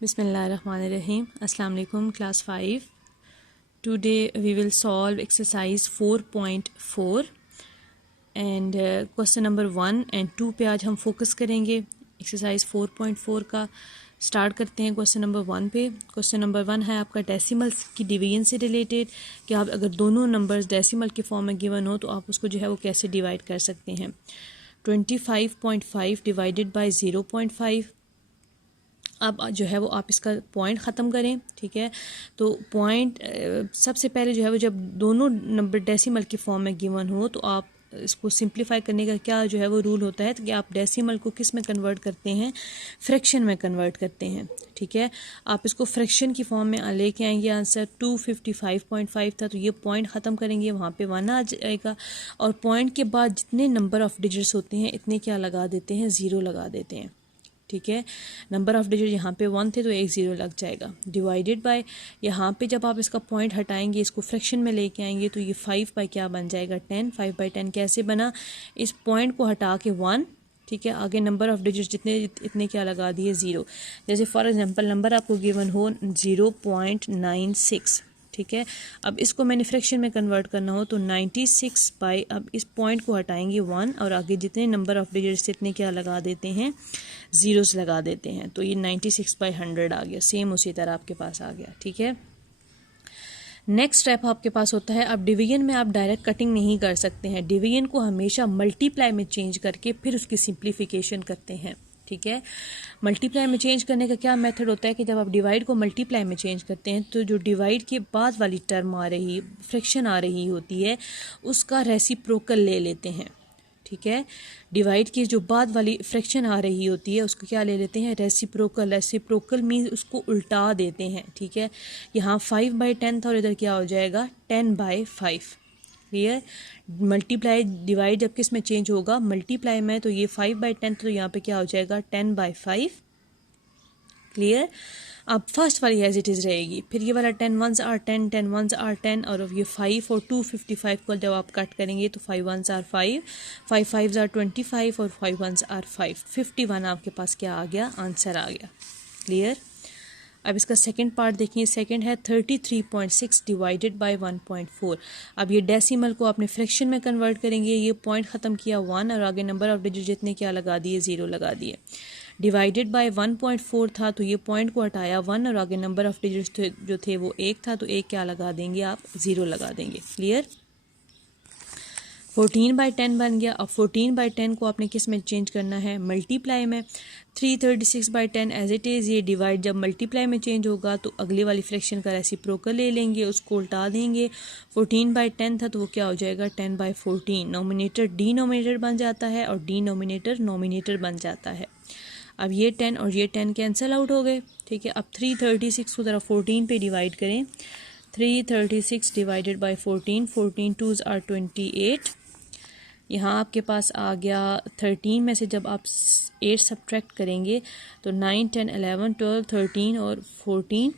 Bismillahirrahmanirrahim. Assalamu alaikum, class 5. Today we will solve exercise 4.4 and question number 1 and 2 पे आज हम focus करेंगे. Exercise 4.4 का स्टार्ट करते हैं क्वेश्चन नंबर 1 पे. क्वेश्चन नंबर 1 है आपका डेसिमल्स की डिवीजन से रिलेटेड कि आप अगर दोनों नंबर्स डेसिमल के फॉर्म में गिवन हो तो आप उसको जो है वो कैसे डिवाइड कर सकते हैं. 25.5 डिवाइडेड बाई 0.5. अब जो है वो आप इसका पॉइंट ख़त्म करें. ठीक है, तो पॉइंट सबसे पहले जो है वो जब दोनों नंबर डेसिमल के फॉर्म में गिवन हो तो आप इसको सिंप्लीफाई करने का क्या जो है वो रूल होता है कि आप डेसिमल को किस में कन्वर्ट करते हैं, फ्रैक्शन में कन्वर्ट करते हैं. ठीक है, आप इसको फ्रैक्शन की फॉर्म में लेके आएंगे. आंसर 255.5 था, तो ये पॉइंट ख़त्म करेंगे, वहाँ पे 1 आ जाएगा और पॉइंट के बाद जितने नंबर ऑफ़ डिजिट्स होते हैं इतने क्या लगा देते हैं, 0 लगा देते हैं. ठीक है, नंबर ऑफ़ डिजिट यहाँ पे 1 थे तो एक 0 लग जाएगा. डिवाइडेड बाय यहाँ पे जब आप इसका पॉइंट हटाएंगे, इसको फ्रैक्शन में लेके आएंगे तो ये 5 बाई क्या बन जाएगा, 10. 5/10 कैसे बना, इस पॉइंट को हटा के 1. ठीक है, आगे नंबर ऑफ़ डिजिट जितने इतने क्या लगा दिए, 0. जैसे फॉर एग्जांपल नंबर आपको गिवन हो 0.96. ठीक है, अब इसको मैंने फ्रैक्शन में कन्वर्ट करना हो तो 96 बाई, अब इस पॉइंट को हटाएंगे 1 और आगे जितने नंबर ऑफ़ डिजिट्स इतने क्या लगा देते हैं, ज़ीरोस लगा देते हैं. तो ये 96/100 आ गया. सेम उसी तरह आपके पास आ गया. ठीक है, नेक्स्ट स्टेप आपके पास होता है, अब डिवीजन में आप डायरेक्ट कटिंग नहीं कर सकते हैं. डिवीजन को हमेशा मल्टीप्लाई में चेंज करके फिर उसकी सिंप्लीफिकेशन करते हैं. ठीक है, मल्टीप्लाई में चेंज करने का क्या मेथड होता है कि जब आप डिवाइड को मल्टीप्लाई में चेंज करते हैं तो जो डिवाइड के बाद वाली टर्म आ रही, फ्रैक्शन आ रही होती है, उसका रेसिप्रोकल ले लेते हैं. ठीक है, डिवाइड की जो बाद वाली फ्रैक्शन आ रही होती है उसको क्या ले लेते हैं, रेसिप्रोकल. रेसिप्रोकल मीन उसको उल्टा देते हैं. ठीक है, यहाँ 5/10 था और इधर क्या हो जाएगा, 10/5. क्लियर, मल्टीप्लाई डिवाइड जब किस में चेंज होगा, मल्टीप्लाई में, तो ये 5/10 तो यहाँ पे क्या हो जाएगा, 10/5. क्लियर, अब फर्स्ट वाली एज इट इज़ रहेगी, फिर ये वाला 10 1s are 10, 10 1s are 10 और अब ये 5 और 255 को जब आप कट करेंगे तो 5 1s are 5, 5 5s are 25 और 5 1s are 5. 51 आपके पास क्या आ गया, आंसर आ गया. क्लियर, अब इसका सेकंड पार्ट देखिए. सेकंड है 33.6 डिवाइडेड बाय 1.4. अब ये डेसिमल को आपने फ्रैक्शन में कन्वर्ट करेंगे. ये पॉइंट ख़त्म किया 1 और आगे नंबर ऑफ डिजिट जितने क्या लगा दिए, 0 लगा दिए. डिवाइडेड बाय 1.4 था तो ये पॉइंट को हटाया 1 और आगे नंबर ऑफ डिजिट्स जो थे वो 1 था, तो 1 क्या लगा देंगे आप, 0 लगा देंगे. क्लियर, 14/10 बन गया. अब 14/10 को आपने किस में चेंज करना है, मल्टीप्लाई में. 336/10 एज इट इज़. ये डिवाइड जब मल्टीप्लाई में चेंज होगा तो अगली वाली फ्रैक्शन का रेसिप्रोकल ले लेंगे, उसको उल्टा देंगे. 14/10 था तो वो क्या हो जाएगा, 10/14. नोमिनेटर डिनोमिनेटर बन जाता है और डिनोमिनेटर नोमिनेटर बन जाता है. अब ये 10 और ये 10 कैंसिल आउट हो गए. ठीक है, अब 336 को ज़रा 14 पे डिवाइड करें. 336 डिवाइडेड बाई 14, 14 2s are 28. यहाँ आपके पास आ गया 13 में से जब आप 8 सब्ट्रैक्ट करेंगे तो 9 10 11 12 13 और 14,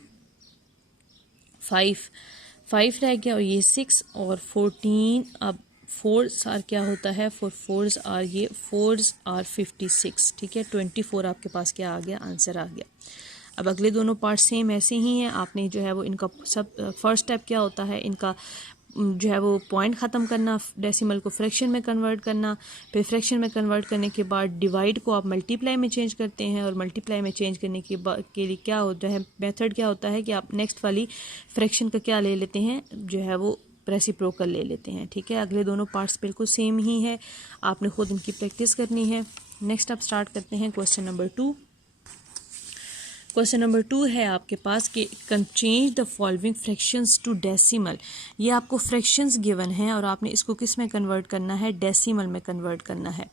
5 रह गया और ये 6 और 14. अब 4s आर क्या होता है, 4s आर ये 4s आर 56. ठीक है, 24 आपके पास क्या आ गया, आंसर आ गया. अब अगले दोनों पार्ट सेम ऐसे ही हैं. आपने जो है वो इनका सब फर्स्ट स्टेप क्या होता है, इनका जो है वो पॉइंट ख़त्म करना, डेसिमल को फ्रैक्शन में कन्वर्ट करना, फिर फ्रैक्शन में कन्वर्ट करने के बाद डिवाइड को आप मल्टीप्लाई में चेंज करते हैं और मल्टीप्लाई में चेंज करने के लिए क्या होता है, मेथड क्या होता है कि आप नेक्स्ट वाली फ्रैक्शन का क्या ले लेते हैं, जो है वो रेसिप्रोकल ले लेते हैं. ठीक है, अगले दोनों पार्ट्स बिल्कुल सेम ही है, आपने खुद इनकी प्रैक्टिस करनी है. नेक्स्ट आप स्टार्ट करते हैं क्वेश्चन नंबर 2. क्वेश्चन नंबर 2 है आपके पास कि change the following fractions to decimal. ये आपको फ्रैक्शंस गिवन हैं और आपने इसको किस में कन्वर्ट करना है, डेसिमल में कन्वर्ट करना है.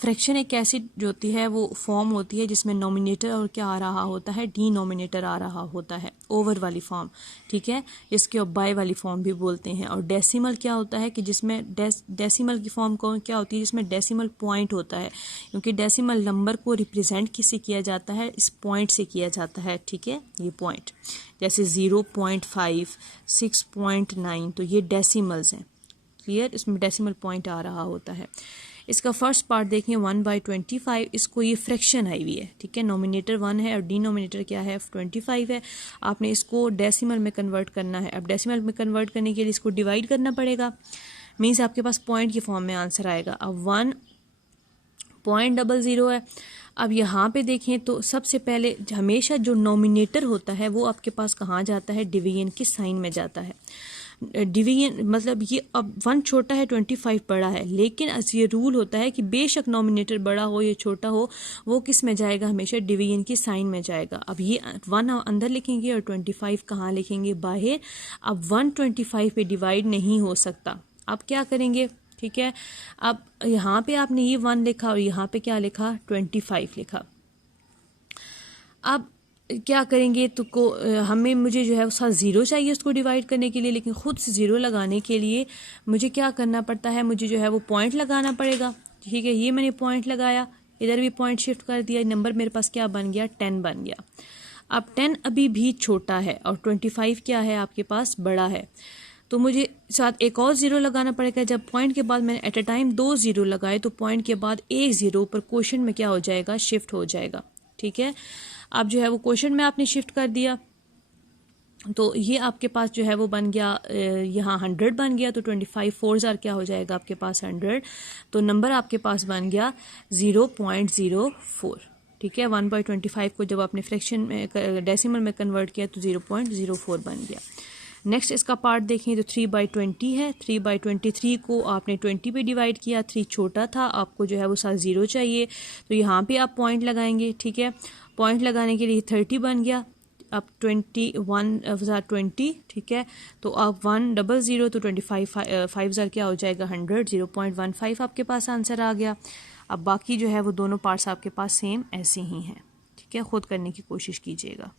फ्रैक्शन एक ऐसी जो होती है वो फॉर्म होती है जिसमें नोमिनेटर और क्या आ रहा होता है, डिनोमिनेटर आ रहा होता है, ओवर वाली फॉर्म. ठीक है, इसके बाय वाली फॉर्म भी बोलते हैं. और डेसिमल क्या होता है कि जिसमें डेसिमल की फॉर्म को क्या होती है, जिसमें डेसिमल पॉइंट होता है, क्योंकि डेसिमल नंबर को रिप्रेजेंट किससे किया जाता है, इस पॉइंट से किया जाता है. ठीक है, ये पॉइंट जैसे 0.5 6.9 तो ये डेसिमल्स हैं. क्लियर, इसमें डेसिमल पॉइंट आ रहा होता है. इसका फर्स्ट पार्ट देखें 1/25, इसको ये फ्रैक्शन आई हुई है, ठीक है, नोमिनेटर 1 है और डिनोमिनेटर क्या है 25 है। आपने इसको डेसिमल में कन्वर्ट करना है। अब डेसिमल में कन्वर्ट करने के लिए इसको डिवाइड करना पड़ेगा, मीन्स आपके पास पॉइंट की फॉर्म में आंसर आएगा। अब 1.00 है। अब यहाँ पे देखें तो सबसे पहले हमेशा जो नोमिनेटर होता है वो आपके पास कहाँ जाता है, डिवीजन के साइन में जाता है। डिवीजन मतलब ये अब 1 छोटा है 25 बड़ा है, लेकिन ये रूल होता है कि बेशक नोमिनेटर बड़ा हो या छोटा हो वो किस में जाएगा, हमेशा डिवीजन की साइन में जाएगा। अब ये 1 अंदर लिखेंगे और 25 कहाँ लिखेंगे, बाहर। अब 125 पे डिवाइड नहीं हो सकता, अब क्या करेंगे, ठीक है। अब यहाँ पे आपने ये 1 लिखा और यहाँ पे क्या लिखा, 25 लिखा। अब क्या करेंगे तो हमें मुझे जो है उसका ज़ीरो चाहिए उसको डिवाइड करने के लिए, लेकिन ख़ुद से ज़ीरो लगाने के लिए मुझे क्या करना पड़ता है, मुझे जो है वो पॉइंट लगाना पड़ेगा, ठीक है। ये मैंने पॉइंट लगाया, इधर भी पॉइंट शिफ्ट कर दिया, नंबर मेरे पास क्या बन गया, 10 बन गया। अब 10 अभी भी छोटा है और 25 क्या है आपके पास, बड़ा है, तो मुझे साथ एक और ज़ीरो लगाना पड़ेगा। जब पॉइंट के बाद मैंने एट ए टाइम 2 ज़ीरो लगाए तो पॉइंट के बाद एक ज़ीरो ऊपर क्वोशंट में क्या हो जाएगा, शिफ्ट हो जाएगा, ठीक है। अब जो है वो क्वोशंट में आपने शिफ्ट कर दिया तो ये आपके पास जो है वो बन गया, यहाँ 100 बन गया, तो 25 4 क्या हो जाएगा आपके पास 100, तो नंबर आपके पास बन गया 0.04, ठीक है। 1/25 को जब आपने फ्रैक्शन में डेसिमल में कन्वर्ट किया तो 0.04 बन गया। नेक्स्ट इसका पार्ट देखें तो 3/20 है। 3/23 को आपने 20 पे डिवाइड किया, 3 छोटा था, आपको जो है वो साथ ज़ीरो चाहिए, तो यहाँ पे आप पॉइंट लगाएंगे, ठीक है। पॉइंट लगाने के लिए 30 बन गया। अब 20, ठीक है, तो अब 100 तो 25 5 क्या हो जाएगा 100, 0.15 आपके पास आंसर आ गया। अब बाकी जो है वो दोनों पार्ट्स आपके पास सेम ऐसे ही हैं, ठीक है, खुद करने की कोशिश कीजिएगा।